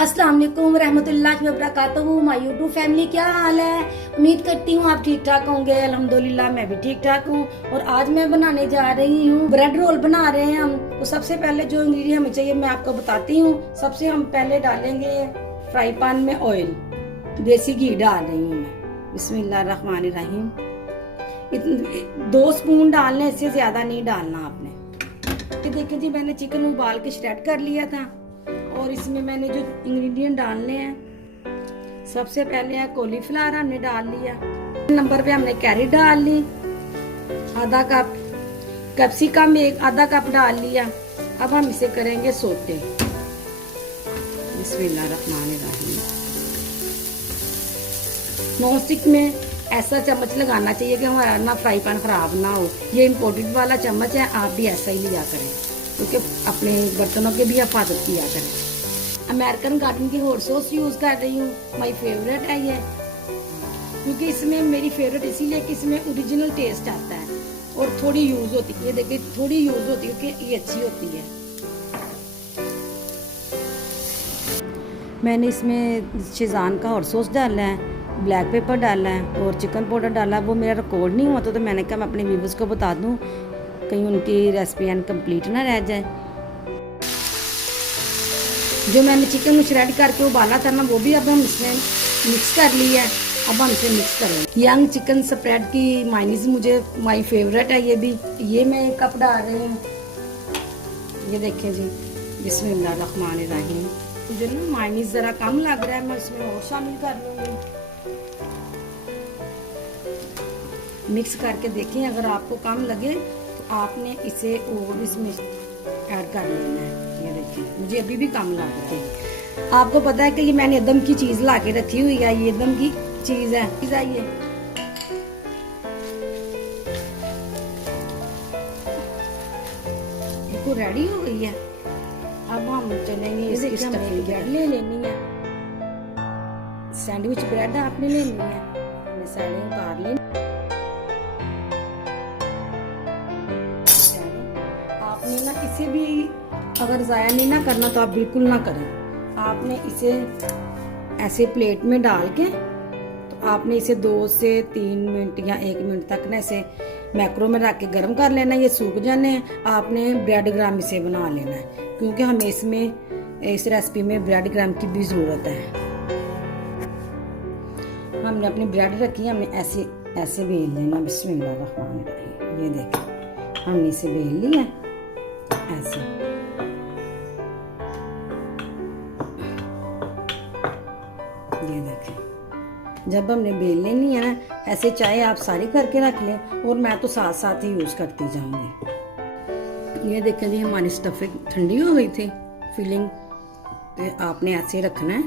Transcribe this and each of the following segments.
अस्सलाम वालेकुम रहमतुल्लाहि व बरकातहू। माय यूट्यूब फैमिली, क्या हाल है? उम्मीद करती हूँ आप ठीक ठाक होंगे। अल्हम्दुलिल्लाह मैं भी ठीक ठाक हूँ। और आज मैं बनाने जा रही हूँ ब्रेड रोल बना रहे हैं हम। तो सबसे पहले जो इंग्रेडिएंट हमें चाहिए मैं आपको बताती हूँ। सबसे हम पहले डालेंगे फ्राई पैन में ऑयल, देसी घी डाल रही हूँ मैं। बिस्मिल्लाहिर्रहमानिर्रहीम। 2 स्पून डालने, इससे ज्यादा नहीं डालना आपने। देखिए जी, मैंने चिकन उबाल के श्रेड कर लिया था और इसमें मैंने जो इंग्रेडिएंट डालने हैं, सबसे पहले है कॉलीफ्लावर हमने डाल लिया। नंबर पे हमने कैरेट डाल ली, आधा कप कैप्सिकम आधा कप डाल लिया। अब हम इसे करेंगे सोटे। बिस्मिल्लाहिर्रहमानिर्रहीम। नॉन स्टिक में ऐसा चम्मच लगाना चाहिए कि हमारा ना फ्राई पैन खराब ना हो। ये इम्पोर्टेड वाला चम्मच है, आप भी ऐसा ही लिया करें क्योंकि अपने बर्तनों की भी हिफाजत किया करें। अमेरिकन गार्डन की हॉट सॉस यूज कर रही हूँ, माय फेवरेट है ये, क्योंकि इसमें मेरी फेवरेट इसीलिए कि इसमें ओरिजिनल टेस्ट आता है और थोड़ी यूज होती है। ये देखिए थोड़ी यूज होती है कि ये अच्छी होती है। मैंने इसमें शेज़वान का हॉट सॉस डाला है, ब्लैक पेपर डाला है और चिकन पाउडर डाला है। वो मेरा रिकॉर्ड नहीं हुआ तो मैंने कहा मैं अपने व्यूवर्स को बता दूं, कहीं उनकी रेसिपी इनकम्प्लीट ना रह जाए। जो मैंने चिकन श्रेड करके उबाला था ना, वो भी अब हम इसमें मिक्स कर लिया है। अब हम इसे मिक्स करेंगे। यंग चिकन स्प्रेड की मायनीज मुझे माय फेवरेट है, ये मैं 1 कप डाल रही हूँ। ये देखिए जी, बिस्मिल्लाहिर्रहमानिर्रहीम। मुझे ना मायनीज जरा कम लग रहा है, मैं इसमें और शामिल कर लूँगी। मिक्स करके देखें, अगर आपको कम लगे तो आपने इसे और इसमें ऐड कर लेना है। ये देखिए मुझे अभी भी कम लग रहा है। आपको पता है कि ये मैंने एकदम की चीज ला के रखी हुई है, ये एकदम की चीज है। ये देखो रेडी हो गई है। अब हम चलेंगे इसकी स्टफिंग। ब्रेड ले लेनी है, सैंडविच ब्रेड आपने लेनी है, हमने साइडें उतार ली। आपने ना इसे भी अगर ज़ाया नहीं ना करना तो आप बिल्कुल ना करें। आपने इसे ऐसे प्लेट में डाल के तो आपने इसे 2 से 3 मिनट या 1 मिनट तक ना इसे मैक्रो में रख के गर्म कर लेना। ये सूख जाने आपने ब्रेड ग्राम इसे बना लेना है, क्योंकि हमें इसमें इस रेसिपी में ब्रेड ग्राम की भी ज़रूरत है। हमने अपनी ब्रेड रखी है, हमने ऐसे बेल लेना। बिस्मिल्लाहिर्रहमानिर्रहीम। ये देखिए हमने इसे बेल लिया ऐसे। ये देखें, जब हमने बेल लेनी है ना ऐसे, चाहे आप सारी करके रख लें और मैं तो साथ साथ ही यूज करती जाऊंगी। ये देखें जी, हमारी स्टफिंग ठंडी हो गई थी। फिलिंग तो आपने ऐसे रखना है,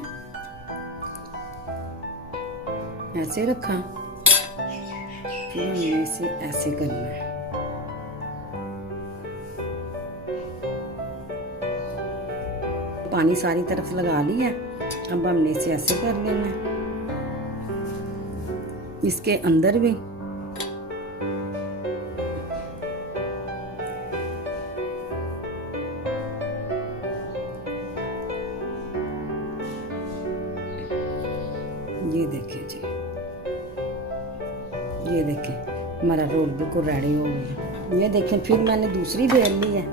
ऐसे रखा, फिर हमने इसे ऐसे करना है। पानी सारी तरफ लगा लिया, अब हमने इसे ऐसे कर लेना है। इसके अंदर भी ये देखें जी, ये देखें हमारा रोल बिल्कुल रेडी हो गया। ये देखें, फिर मैंने दूसरी बेल ली है।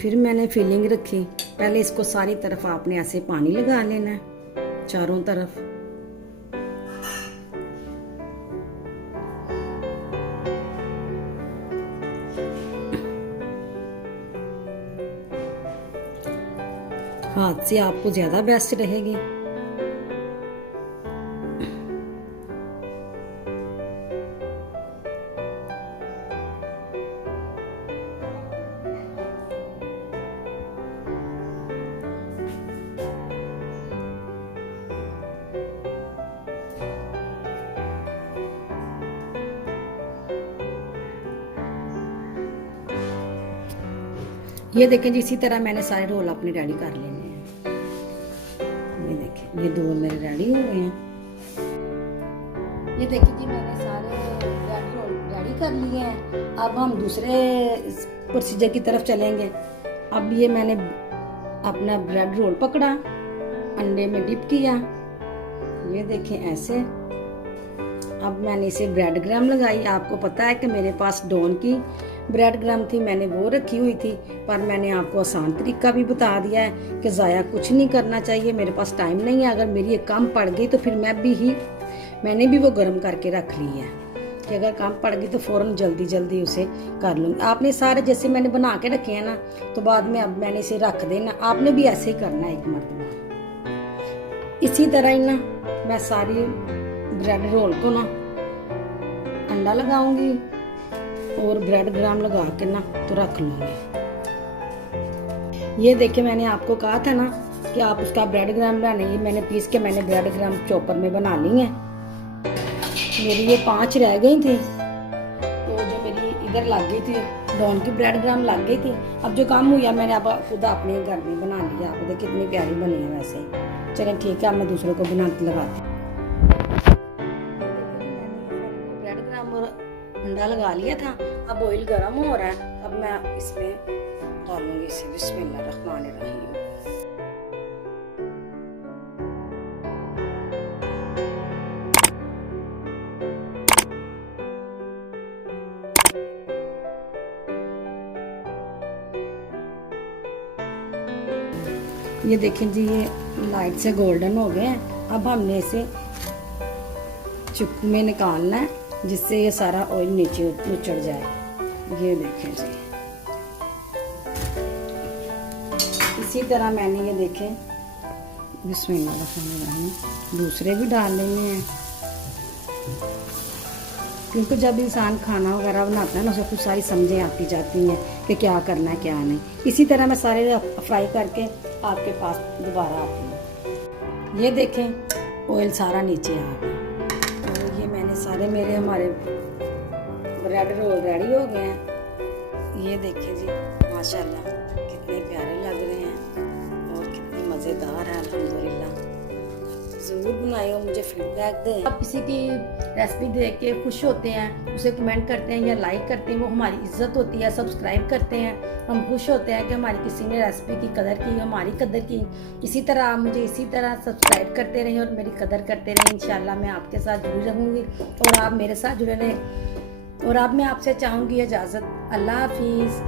फिर मैंने फिलिंग रखी। पहले इसको सारी तरफ आपने ऐसे पानी लगा लेना है, चारों तरफ। हाथ से आपको ज्यादा बेस्ट रहेगी। ये देखें जी, इसी तरह मैंने सारे रोल अपने रेडी कर लेने हैं। ये देखें, ये 2 मेरे रेडी हो गए हैं। ये देखिए जी, मैंने सारे रोल रेडी कर लिए हैं। अब हम दूसरे प्रोसीजर की तरफ चलेंगे। अब ये मैंने अपना ब्रेड रोल पकड़ा, अंडे में डिप किया, ये देखें ऐसे। अब मैंने इसे ब्रेड ग्राम लगाई। आपको पता है कि मेरे पास डॉन की ब्रेड ग्राम थी, मैंने वो रखी हुई थी, पर मैंने आपको आसान तरीका भी बता दिया है कि ज़ाया कुछ नहीं करना चाहिए। मेरे पास टाइम नहीं है, अगर मेरी ये कम पड़ गई तो फिर मैंने भी वो गर्म करके रख ली है कि अगर कम पड़ गई तो फ़ौरन जल्दी जल्दी उसे कर लूँगी। आपने सारे जैसे मैंने बना के रखे हैं ना, तो बाद में अब मैंने इसे रख देना। आपने भी ऐसे ही करना है एक मरतबा। इसी तरह ही ना मैं सारी ब्रेड रोल को ना अंडा लगाऊंगी और ब्रेड ग्राम लगा के ना तो रख लूँगी। ये देखिए, मैंने आपको कहा था ना कि आप उसका ब्रेड ग्राम बनाने, ये मैंने पीस के मैंने ब्रेड ग्राम चॉपर में बना ली है। मेरी ये 5 रह गई थी, तो जो मेरी इधर लग गई थी डॉन की ब्रेड ग्राम लग गई थी। अब जो काम हुआ मैंने अब खुद अपने घर में बना लिया। आप देखिए कितनी प्यारी बनी है। वैसे चलें ठीक है, अब मैं दूसरों को बनाती लगाती। ब्रेड ग्राम और अंडा लगा लिया था, अब ऑयल गर्म हो रहा है। अब मैं इसमें डालूंगी इसे। बिस्मिल्लाहिर्रहमानिर्रहीम। ये देखें जी, ये लाइट से गोल्डन हो गए हैं। अब हमने इसे चुप्पू में निकालना है, जिससे ये सारा ऑयल नीचे उचड़ जाए। ये देखें जी, इसी तरह मैंने ये देखें बिस्मिल्लाह दूसरे भी डाल लेने हैं, क्योंकि जब इंसान खाना वगैरह बनाता है ना, उसे कुछ सारी समझें आती जाती हैं कि क्या करना है क्या नहीं। इसी तरह मैं सारे फ्राई करके आपके पास दोबारा आती हूँ। ये देखें ऑयल सारा नीचे आ गया। तो ये मैंने सारे हमारे ब्रेड रोल रेडी हो गए हैं। ये देखें जी, माशाल्लाह कितने प्यारे लग रहे हैं और कितने मज़ेदार है। अल्हम्दुलिल्लाह, ज़रूर बनाए हो, मुझे फीडबैक दें। आप किसी की रेसिपी देख के खुश होते हैं, उसे कमेंट करते हैं या लाइक करते हैं, वो हमारी इज्जत होती है। सब्सक्राइब करते हैं, हम खुश होते हैं कि हमारी किसी ने रेसिपी की कदर की, हमारी कदर की। इसी तरह आप मुझे इसी तरह सब्सक्राइब करते रहें और मेरी कदर करते रहें। इंशाल्लाह मैं आपके साथ जुड़ी रहूँगी और आप मेरे साथ जुड़े रहें। और अब मैं आपसे चाहूँगी इजाज़त। अल्लाह हाफिज़।